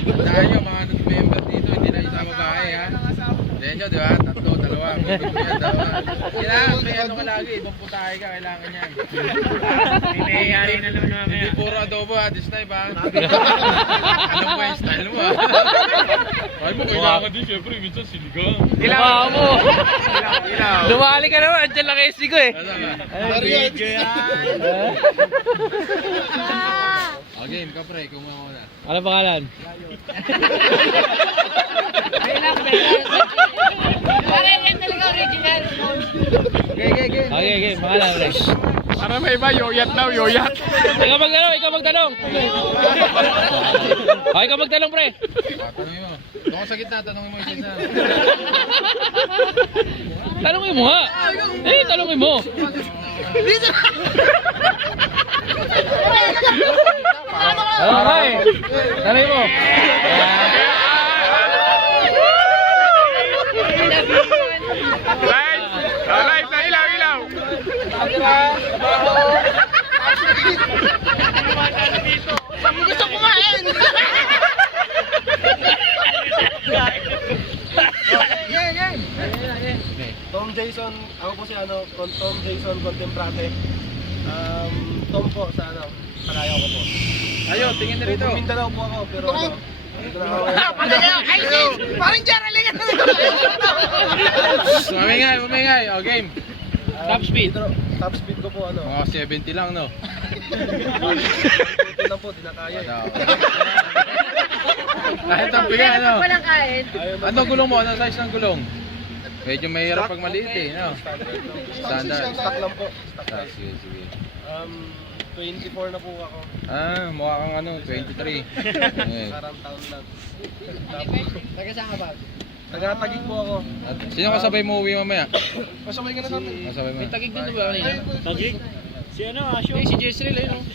Tandaan nyo, mga member dito, hindi na isang babae, ha? Hindi nyo, di ba? Tatlo, dalawa. Kailangan, may ano ka lagi, ibang putahe ka, kailangan yan. Pinayayari na naman mamaya. Hindi puro adobo, ha? This time, ha? Alam mo yung style mo, ha? Ay mo, kailangan din, syempre, minsan sinigang. Ilaw mo. Lumali ka naman, andyan lang SC ko eh. Okay, kapre, kumawa na. Ano pangalan? Okay, pangalan ulit. Para may iba, yoyat daw, yoyat. Ikaw magtanong. Okay, ikaw magtanong, pre. Tanongin mo. Doon sa gitna, tanongin mo yung isa. Tanongin mo nga. Tanongin mo. Okay. Tanongin mo. Live na ilaw. Gusto kumain! Tom Jason, ako po si Tom Jason Contemplate. Tom po sa Palayaw ko po. Ayun, tingin na rito. Mindanao po ako, pero dito na ako. Parang Geraldine ka Mamingay. O, game. Top speed. Top speed ko po Mga 70 lang, no? Ito lang po, di na kaya eh. Kahit ang bigay, ano? Walang kain. Ano gulong mo? Ano size ng gulong? Medyo mahirap pag maliit, eh, no? Standard. Stock lang po. Ah, sige. 24 na po ako. Mukha kang ano, 23. Okay. Karang taon lang. Taga saan ka ba? Taga-tagig po ako. At sino kasabay mo uwi mamaya? Pasabay ka na sa amin. Kasabay mo. May tagig din ba kanina? Tagig. Si ano, Asyo? Si Jezreel eh. No? Ay,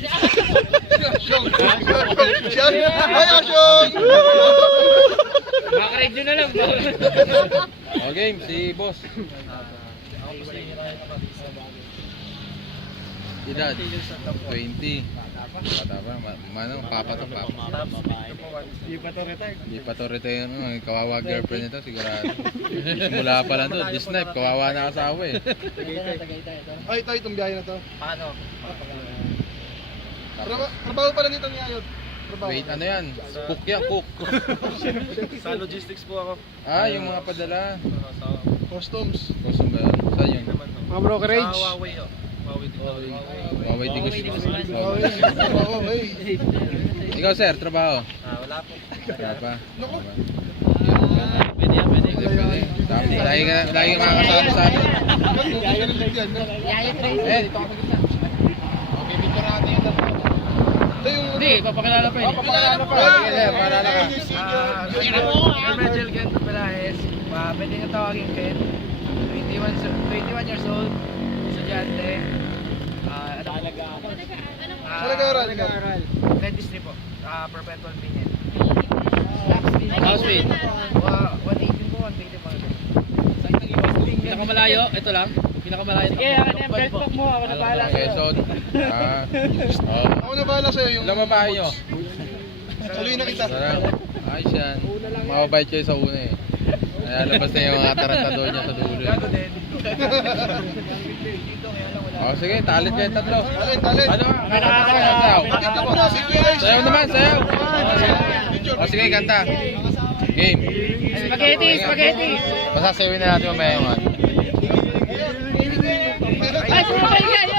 Asyong! Makaride nyo na lang. O, game, si boss. Edad? 20. Bata pa, papa to. Di pa to retire. Hindi pa to retire, no? Kawawa girlfriend nito, sigurado. Mula pa lang to, this night, kawawa na asawa eh. Ay, itong biyahe na to. Paano? Trabaho pala dito ni Ayod. Wait, ano yan? Cook yan, cook. Sa logistics po ako. Yung mga padala. Sa customs. Kusum ba yun? Saan yun? Mga brokerage. Sa Huawei oh. Huawei Digos. Huawei. Ikaw sir, trabaho? Wala po. Wala pa. Pwede yan. Pwede. Lagi ka makakasama sa atin. Yaya Tracy. Dito ka sa gitna. Okay, picture natin yung tatlo. Hindi, papakilala pa yun. Papakilala pa. Sige, sir, paalala ka. Hermegel Ken Pelaez, pwede nga tawagin Ken, 21 years old, estudyante, Nag-aaral. dentistry po, perpetual pinit. Top speed. 180 po, 180 po. Pinakamalayo, ito lang. Pinakamalayo. Sige, akin yan, belt pack mo, ako na bahala sa'yo. Quezon. Ako na bahala sa'yo yung... Ilang babae nyo? Saluhin na kita. Ayos yan. Mababait kayo sa una eh. Nalabas na yung mga tarantado niya sa dulo. Sige, talit kayo tatlo. Talit. Ano nga? Sayaw. Sayaw naman, sayaw. Sige, kanta. Game. Spaghetti. Basta sayawin na natin mamaya yung ano. Ay, sumabay ka yun.